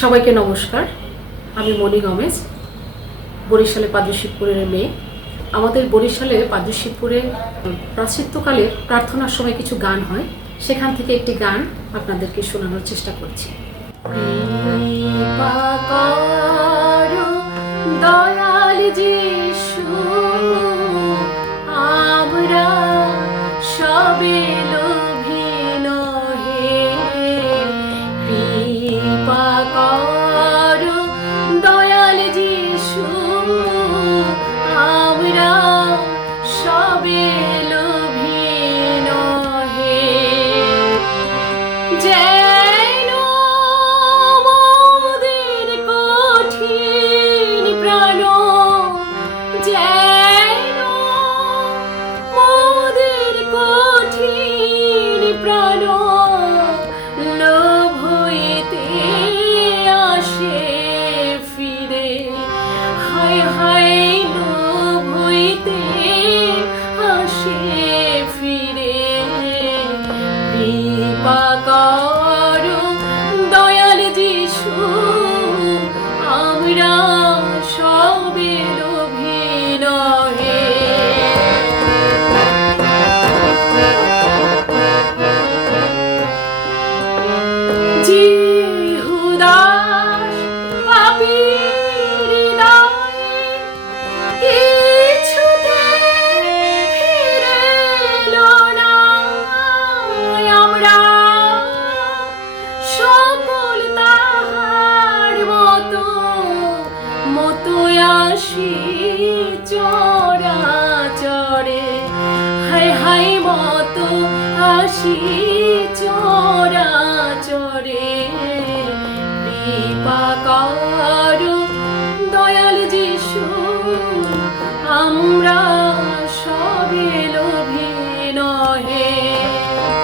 সবাইকে নমস্কার। আমি মনি গমেজ, বরিশালে পাদ্রশিবপুরের মেয়ে। আমাদের বরিশালে পাদ্রশিবপুরে প্রাচীনকালের প্রার্থনার সময় কিছু গান হয়, সেখান থেকে একটি গান আপনাদেরকে শোনানোর চেষ্টা করছি। কৃপা করো দয়াল যিশু, আমরা সবে লোভী নহে। কৃপা করো দয়াল যিশু, আমরা সবে লোভী নহে। যেন মোদের কঠিন প্রাণ, যেন মোদের কঠিন প্রাণ লোভ হইতে আসে ফিরে। হায় হায় লোভ হইতে আসে ফিরে। কৃপা করো দয়াল যিশু, আমরা সবে লোভী নহে। জিহুদাস পাপীর হৃদয়ে কিছুতে ফিরে এলো না। আমরা সকল তাহার মতো আসি চরাচরে। হায় হায় মতো আসি চরাচরে। কৃপা করো দয়াল যিশু, আমরা